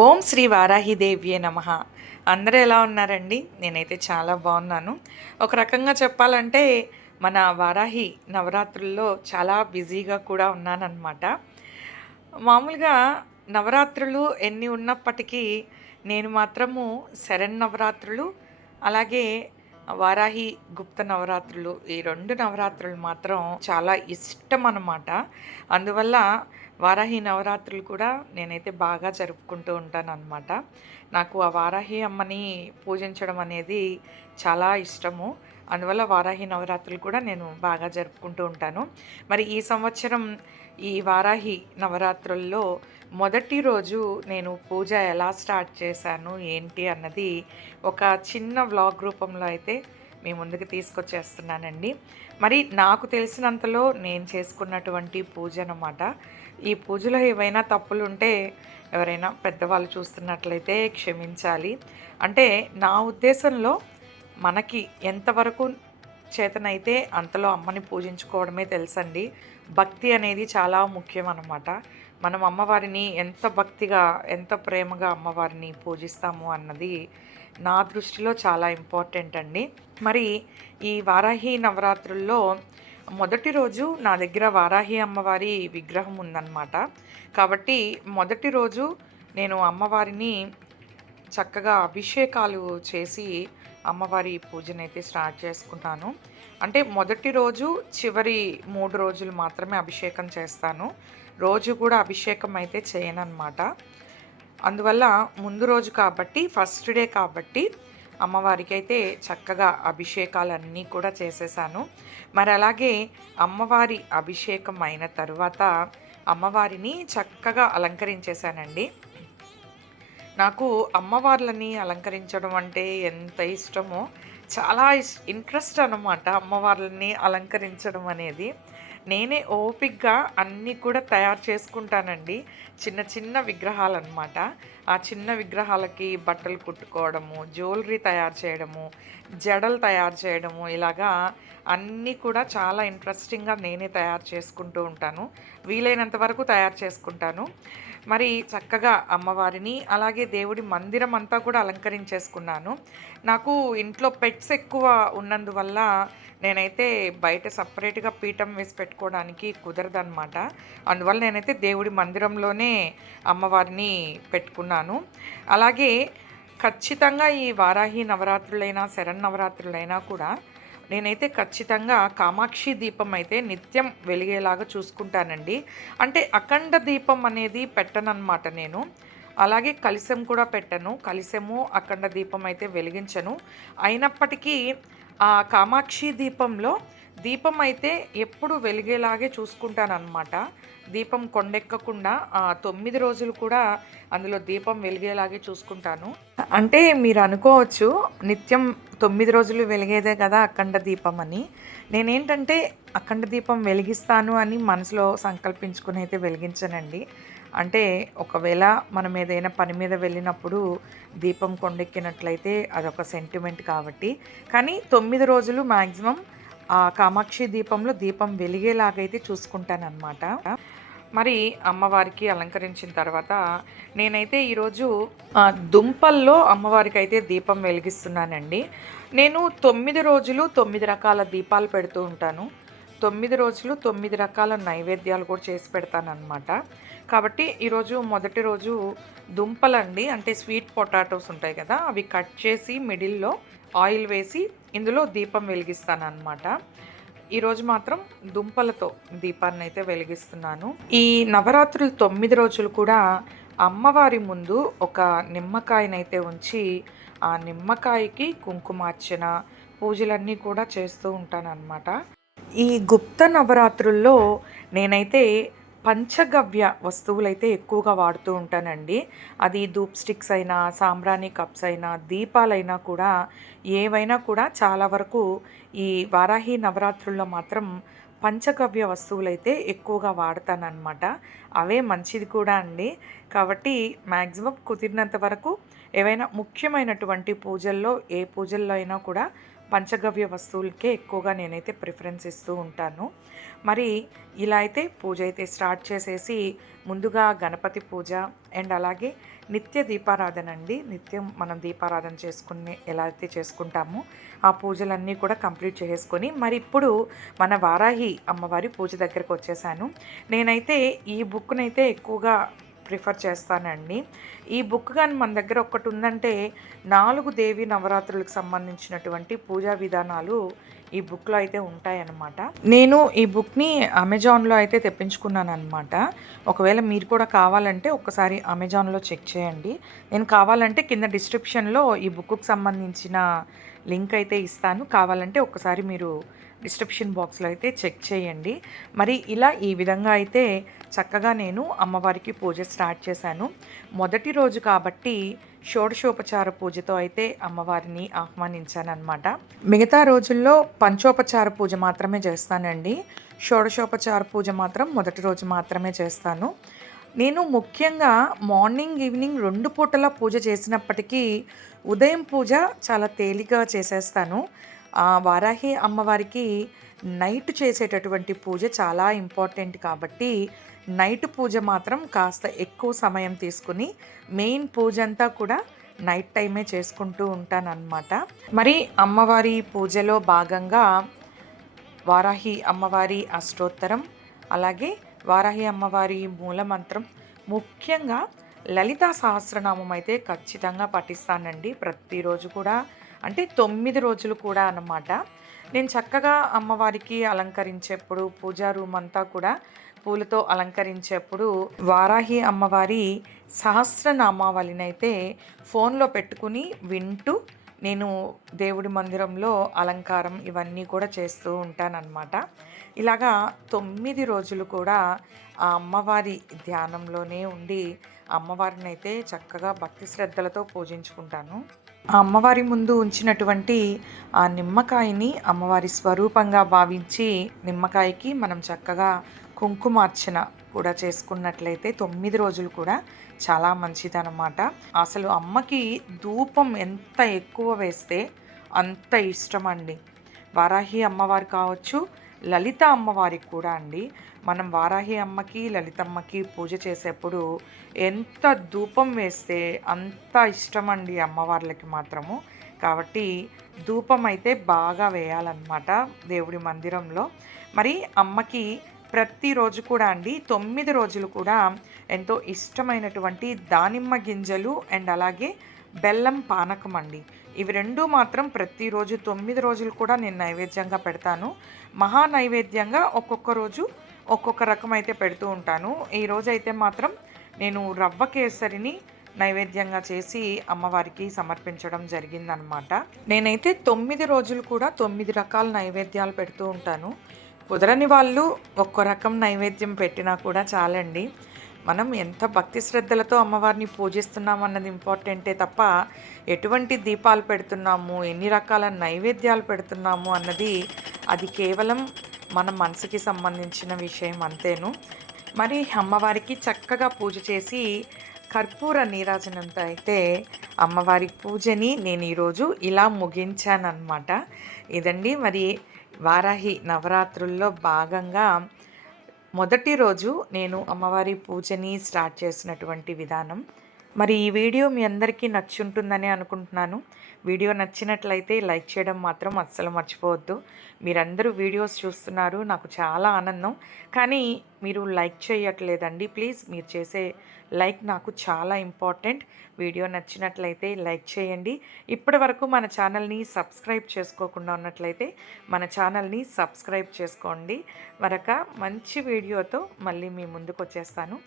ఓం శ్రీ వారాహిదేవ్యే నమ. అందరూ ఎలా ఉన్నారండి? నేనైతే చాలా బాగున్నాను. ఒక రకంగా చెప్పాలంటే మన వారాహి నవరాత్రుల్లో చాలా బిజీగా కూడా ఉన్నానన్నమాట. మామూలుగా నవరాత్రులు ఎన్ని ఉన్నప్పటికీ నేను మాత్రము శరణ్ నవరాత్రులు అలాగే వారాహి గుప్త నవరాత్రులు ఈ రెండు నవరాత్రులు మాత్రం చాలా ఇష్టం అన్నమాట అందువల్ల వారాహి నవరాత్రులు కూడా నేనైతే బాగా జరుపుకుంటూ ఉంటాను అనమాట నాకు ఆ వారాహి అమ్మని పూజించడం అనేది చాలా ఇష్టము. అందువల్ల వారాహి నవరాత్రులు కూడా నేను బాగా జరుపుకుంటూ ఉంటాను. మరి ఈ సంవత్సరం ఈ వారాహి నవరాత్రుల్లో మొదటి రోజు నేను పూజ ఎలా స్టార్ట్ చేశాను ఏంటి అన్నది ఒక చిన్న వ్లాగ్ రూపంలో అయితే మీ ముందుకు తీసుకొచ్చేస్తున్నానండి. మరి నాకు తెలిసినంతలో నేను చేసుకున్నటువంటి పూజ అన్నమాట. ఈ పూజలో ఏవైనా తప్పులు ఉంటే ఎవరైనా పెద్దవాళ్ళు చూస్తున్నట్లయితే క్షమించాలి. అంటే నా ఉద్దేశంలో మనకి ఎంతవరకు చేతనైతే అంతలో అమ్మని పూజించుకోవడమే తెలుసండి. భక్తి అనేది చాలా ముఖ్యం అన్నమాట. మనం అమ్మవారిని ఎంత భక్తిగా ఎంత ప్రేమగా అమ్మవారిని పూజిస్తాము అన్నది నా దృష్టిలో చాలా ఇంపార్టెంట్ అండి. మరి ఈ వారాహి నవరాత్రుల్లో మొదటి రోజు నా దగ్గర వారాహి అమ్మవారి విగ్రహం ఉందన్నమాట. కాబట్టి మొదటి రోజు నేను అమ్మవారిని చక్కగా అభిషేకాలు చేసి అమ్మవారి పూజనైతే స్టార్ట్ చేసుకుంటాను అంటే మొదటి రోజు చివరి మూడు రోజులు మాత్రమే అభిషేకం చేస్తాను. రోజు కూడా అభిషేకం అయితే చేయనన్నమాట. అందువల్ల ముందు రోజు కాబట్టి ఫస్ట్ డే కాబట్టి అమ్మవారికి అయితే చక్కగా అభిషేకాలన్నీ కూడా చేసేసాను. మరి అలాగే అమ్మవారి అభిషేకం అయిన తర్వాత అమ్మవారిని చక్కగా అలంకరించేశానండి. నాకు అమ్మవార్లని అలంకరించడం అంటే ఎంత ఇష్టమో చాలా ఇస్ ఇంట్రెస్ట్ అనమాట అమ్మవార్లని అలంకరించడం అనేది. నేనే ఓపిక్గా అన్నీ కూడా తయారు చేసుకుంటానండి. చిన్న చిన్న విగ్రహాలు అనమాట ఆ చిన్న విగ్రహాలకి బట్టలు కుట్టుకోవడము జ్యువెలరీ తయారు చేయడము జడలు తయారు చేయడము ఇలాగా అన్నీ కూడా చాలా ఇంట్రెస్టింగ్గా నేనే తయారు చేసుకుంటూ ఉంటాను. వీలైనంత వరకు తయారు చేసుకుంటాను. మరి చక్కగా అమ్మవారిని అలాగే దేవుడి మందిరం అంతా కూడా అలంకరించేసుకున్నాను. నాకు ఇంట్లో పెట్స్ ఎక్కువ ఉన్నందువల్ల నేనైతే బయట సపరేట్గా పీఠం వేసి పెట్టుకోవడానికి కుదరదన్నమాట. అందువల్ల నేనైతే దేవుడి మందిరంలోనే అమ్మవారిని పెట్టుకున్నాను. అలాగే ఖచ్చితంగా ఈ వారాహి నవరాత్రులైనా శరణ్ నవరాత్రులైనా కూడా నేనైతే ఖచ్చితంగా కామాక్షి దీపం అయితే నిత్యం వెలిగేలాగా చూసుకుంటానండి. అంటే అఖండ దీపం అనేది పెట్టనన్నమాట నేను. అలాగే కలిసెం కూడా పెట్టను. కలిసెము అఖండ దీపం అయితే వెలిగించను. అయినప్పటికీ ఆ కామాక్షి దీపంలో దీపం అయితే ఎప్పుడు వెలిగేలాగే చూసుకుంటానన్నమాట. దీపం కొండెక్కకుండా తొమ్మిది రోజులు కూడా అందులో దీపం వెలిగేలాగే చూసుకుంటాను. అంటే మీరు అనుకోవచ్చు నిత్యం తొమ్మిది రోజులు వెలిగేదే కదా అఖండ దీపం అని. నేనేంటంటే అఖండ దీపం వెలిగిస్తాను అని మనసులో సంకల్పించుకుని అయితే వెలిగించనండి. అంటే ఒకవేళ మనం ఏదైనా పని మీద వెళ్ళినప్పుడు దీపం కొండెక్కినట్లయితే అదొక సెంటిమెంట్ కాబట్టి. కానీ తొమ్మిది రోజులు మ్యాక్సిమం ఆ కామాక్షి దీపంలో దీపం వెలిగేలాగైతే చూసుకుంటానన్నమాట. మరి అమ్మవారికి అలంకరించిన తర్వాత నేనైతే ఈరోజు దుంపల్లో అమ్మవారికి అయితే దీపం వెలిగిస్తున్నానండి. నేను తొమ్మిది రోజులు తొమ్మిది రకాల దీపాలు పెడుతూ ఉంటాను. తొమ్మిది రోజులు తొమ్మిది రకాల నైవేద్యాలు కూడా చేసి పెడతానమాట కాబట్టి ఈరోజు మొదటి రోజు దుంపలండి అంటే స్వీట్ పొటాటోస్ ఉంటాయి కదా అవి కట్ చేసి మిడిల్లో ఆయిల్ వేసి ఇందులో దీపం వెలిగిస్తాను అనమాట ఈరోజు మాత్రం దుంపలతో దీపాన్ని అయితే వెలిగిస్తున్నాను. ఈ నవరాత్రులు తొమ్మిది రోజులు కూడా అమ్మవారి ముందు ఒక నిమ్మకాయనైతే ఉంచి ఆ నిమ్మకాయకి కుంకుమార్చన పూజలన్నీ కూడా చేస్తూ ఉంటానన్నమాట. ఈ గుప్త నవరాత్రుల్లో నేనైతే పంచగవ్య వస్తువులైతే ఎక్కువగా వాడుతూ ఉంటానండి. అది ధూప్ స్టిక్స్ అయినా సాంబ్రాణి కప్స్ అయినా దీపాలైనా కూడా ఏవైనా కూడా చాలా వరకు ఈ వారాహి నవరాత్రుల్లో మాత్రం పంచగవ్య వస్తువులైతే ఎక్కువగా వాడతానన్నమాట. అవే మంచిది కూడా అండి. కాబట్టి మ్యాక్సిమం కుదిరినంత వరకు ఏవైనా ముఖ్యమైనటువంటి పూజల్లో ఏ పూజల్లో అయినా కూడా పంచగవ్య వస్తువులకే ఎక్కువగా నేనైతే ప్రిఫరెన్స్ ఇస్తూ ఉంటాను. మరి ఇలా అయితే పూజ అయితే స్టార్ట్ చేసేసి ముందుగా గణపతి పూజ అండ్ అలాగే నిత్య దీపారాధన అండి. నిత్యం మనం దీపారాధన చేసుకునే ఎలా అయితే చేసుకుంటామో ఆ పూజలన్నీ కూడా కంప్లీట్ చేసుకొని మరి ఇప్పుడు మన వారాహి అమ్మవారి పూజ దగ్గరకు వచ్చేసాను. నేనైతే ఈ బుక్నైతే ఎక్కువగా ప్రిఫర్ చేస్తానండి. ఈ బుక్ కానీ మన దగ్గర ఒకటి ఉందంటే నాలుగు దేవి నవరాత్రులకు సంబంధించినటువంటి పూజా విధానాలు ఈ బుక్లో అయితే ఉంటాయన్నమాట. నేను ఈ బుక్ని అమెజాన్లో అయితే తెప్పించుకున్నాను అనమాట ఒకవేళ మీరు కూడా కావాలంటే ఒక్కసారి అమెజాన్లో చెక్ చేయండి. నేను కావాలంటే కింద డిస్క్రిప్షన్లో ఈ బుక్కు సంబంధించిన లింక్ అయితే ఇస్తాను. కావాలంటే ఒక్కసారి మీరు డిస్క్రిప్షన్ బాక్స్లో అయితే చెక్ చేయండి. మరి ఇలా ఈ విధంగా అయితే చక్కగా నేను అమ్మవారికి పూజ స్టార్ట్ చేశాను. మొదటి రోజు కాబట్టి షోడశోపచార పూజతో అయితే అమ్మవారిని ఆహ్వానించానమాట మిగతా రోజుల్లో పంచోపచార పూజ మాత్రమే చేస్తానండి. షోడశోపచార పూజ మాత్రం మొదటి రోజు మాత్రమే చేస్తాను. నేను ముఖ్యంగా మార్నింగ్ ఈవినింగ్ రెండు పూటల పూజ చేసినప్పటికీ ఉదయం పూజ చాలా తేలిగ్గా చేసేస్తాను. వారాహి అమ్మవారికి నైట్ చేసేటటువంటి పూజ చాలా ఇంపార్టెంట్ కాబట్టి నైట్ పూజ మాత్రం కాస్త ఎక్కువ సమయం తీసుకుని మెయిన్ పూజ అంతా కూడా నైట్ టైమే చేసుకుంటూ ఉంటానన్నమాట. మరి అమ్మవారి పూజలో భాగంగా వారాహి అమ్మవారి అష్టోత్తరం అలాగే వారాహి అమ్మవారి మూలమంత్రం ముఖ్యంగా లలితా సహస్రనామం అయితే ఖచ్చితంగా పఠిస్తానండి. ప్రతిరోజు కూడా అంటే తొమ్మిది రోజులు కూడా అన్నమాట. నేను చక్కగా అమ్మవారికి అలంకరించేప్పుడు పూజా రూమ్ అంతా కూడా పూలతో అలంకరించేప్పుడు వారాహి అమ్మవారి సహస్రనామావళినైతే ఫోన్లో పెట్టుకుని వింటూ నేను దేవుడి మందిరంలో అలంకారం ఇవన్నీ కూడా చేస్తూ ఉంటానన్నమాట. ఇలాగా తొమ్మిది రోజులు కూడా ఆ అమ్మవారి ధ్యానంలోనే ఉండి అమ్మవారిని అయితే చక్కగా భక్తి శ్రద్ధలతో పూజించుకుంటాను. ఆ అమ్మవారి ముందు ఉంచినటువంటి ఆ నిమ్మకాయని అమ్మవారి స్వరూపంగా భావించి నిమ్మకాయకి మనం చక్కగా కుంకుమార్చన కూడా చేసుకున్నట్లయితే తొమ్మిది రోజులు కూడా చాలా మంచిదన్నమాట. అసలు అమ్మకి ధూపం ఎంత ఎక్కువ వేస్తే అంత ఇష్టం అండి. వారాహి అమ్మవారు కావచ్చు లలిత అమ్మవారికి కూడా అండి. మనం వారాహి అమ్మకి లలితమ్మకి పూజ చేసేప్పుడు ఎంత ధూపం వేస్తే అంత ఇష్టం అండి అమ్మవార్లకి మాత్రము. కాబట్టి ధూపం అయితే బాగా వేయాలన్నమాట దేవుడి మందిరంలో. మరి అమ్మకి ప్రతిరోజు కూడా అండి తొమ్మిది రోజులు కూడా ఎంతో ఇష్టమైనటువంటి దానిమ్మ గింజలు అండ్ అలాగే బెల్లం పానకం అండి. ఇవి రెండు మాత్రం ప్రతిరోజు తొమ్మిది రోజులు కూడా నేను నైవేద్యంగా పెడతాను. మహా నైవేద్యంగా ఒక్కొక్క రోజు ఒక్కొక్క రకం అయితే పెడుతూ ఉంటాను. ఈ రోజు అయితే మాత్రం నేను రవ్వ కేసరిని నైవేద్యంగా చేసి అమ్మవారికి సమర్పించడం జరిగిందనమాట. నేనైతే తొమ్మిది రోజులు కూడా తొమ్మిది రకాల నైవేద్యాలు పెడుతూ ఉంటాను. కుదరని వాళ్ళు ఒక్క రకం నైవేద్యం పెట్టినా కూడా చాలండి. మనం ఎంత భక్తి శ్రద్ధలతో అమ్మవారిని పూజిస్తున్నాం అన్నది ఇంపార్టెంటే తప్ప ఎటువంటి దీపాలు పెడుతున్నాము ఎన్ని రకాల నైవేద్యాలు పెడుతున్నాము అన్నది అది కేవలం మన మనసుకి సంబంధించిన విషయం అంతేను. మరి అమ్మవారికి చక్కగా పూజ చేసి కర్పూర నీరాజనంతో అయితే అమ్మవారి పూజని నేను ఈరోజు ఇలా ముగించానన్నమాట. ఇదండి మరి వారాహి నవరాత్రుల్లో భాగంగా మొదటి రోజు నేను అమ్మవారి పూజని స్టార్ట్ చేసినటువంటి విధానం. మరి ఈ వీడియో మీ అందరికీ నచ్చుంటుందని అనుకుంటున్నాను. వీడియో నచ్చినట్లయితే లైక్ చేయడం మాత్రం అస్సలు మర్చిపోవద్దు. మీరందరూ వీడియోస్ చూస్తున్నారు నాకు చాలా ఆనందం. కానీ మీరు లైక్ చేయట్లేదండి ప్లీజ్ మీరు చేసే లైక్ నాకు చాలా ఇంపార్టెంట్. వీడియో నచ్చినట్లయితే లైక్ చేయండి. ఇప్పటి వరకు మన ఛానల్ని సబ్స్క్రైబ్ చేసుకోకుండా ఉన్నట్లయితే మన ఛానల్ని సబ్స్క్రైబ్ చేసుకోండి. మరొక మంచి వీడియోతో మళ్ళీ మీ ముందుకు వచ్చేస్తాను.